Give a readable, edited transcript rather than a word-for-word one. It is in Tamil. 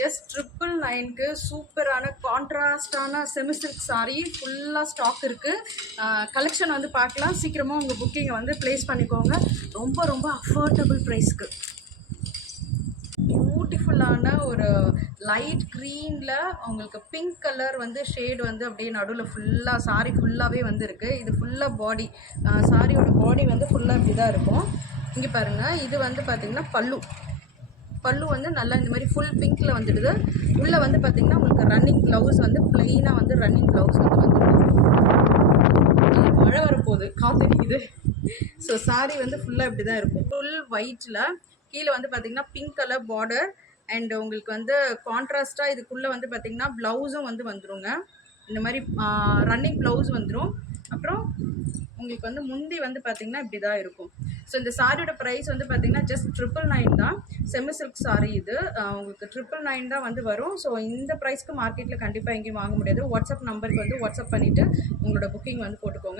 ஜஸ்ட் 999க்கு சூப்பரான கான்ட்ராஸ்டான செமி சில்க் சாரீ ஃபுல்லாக ஸ்டாக் இருக்குது. கலெக்ஷன் வந்து பார்க்கலாம். சீக்கிரமாக உங்கள் புக்கிங்கை வந்து ப்ளேஸ் பண்ணிக்கோங்க. ரொம்ப ரொம்ப அஃபோர்டபுள் ப்ரைஸ்க்கு பியூட்டிஃபுல்லான ஒரு லைட் க்ரீனில் உங்களுக்கு பிங்க் கலர் வந்து ஷேடு வந்து அப்படியே நடுவில் ஃபுல்லாக சாரீ ஃபுல்லாகவே வந்து இருக்குது. இது ஃபுல்லாக பாடி சாரியோட பாடி வந்து ஃபுல்லாக இப்படி தான் இருக்கும். இங்கே பாருங்கள், இது வந்து பார்த்திங்கன்னா பல்லு வந்து நல்லா இந்த மாதிரி ஃபுல் பிங்க்கில் வந்துடுது. உள்ளே வந்து பார்த்திங்கன்னா உங்களுக்கு ரன்னிங் ப்ளவுஸ் வந்து ப்ளெயினாக வந்து ரன்னிங் ப்ளவுஸ் வந்து வந்துடும். மழை வரப்போகுது, காத்தடிக்குது. ஸோ சாரீ வந்து ஃபுல்லாக இப்படி தான் இருக்கும். ஃபுல் ஒயிட்டில் கீழே வந்து பார்த்திங்கன்னா பிங்க் கலர் பார்டர் அண்ட் உங்களுக்கு வந்து கான்ட்ராஸ்ட்டாக இதுக்குள்ளே வந்து பார்த்திங்கன்னா ப்ளவுஸும் வந்து வந்துடுங்க. இந்த மாதிரி ரன்னிங் ப்ளவுஸ் வந்துடும். அப்புறம் உங்களுக்கு வந்து முந்தி வந்து பார்த்திங்கன்னா இப்படி தான் இருக்கும். ஸோ இந்த சாரியோட ப்ரைஸ் வந்து பார்த்திங்கன்னா ஜஸ்ட் 999 தான். செமி சில்க் சாரீ இது உங்களுக்கு 999 தான் வந்து வரும். ஸோ இந்த ப்ரைஸ்க்கு மார்க்கெட்டில் கண்டிப்பாக எங்கேயும் வாங்க முடியாது. வாட்ஸ்அப் நம்பருக்கு வந்து வாட்ஸ்அப் பண்ணிவிட்டு உங்களோட புக்கிங் வந்து போட்டுக்கோங்க.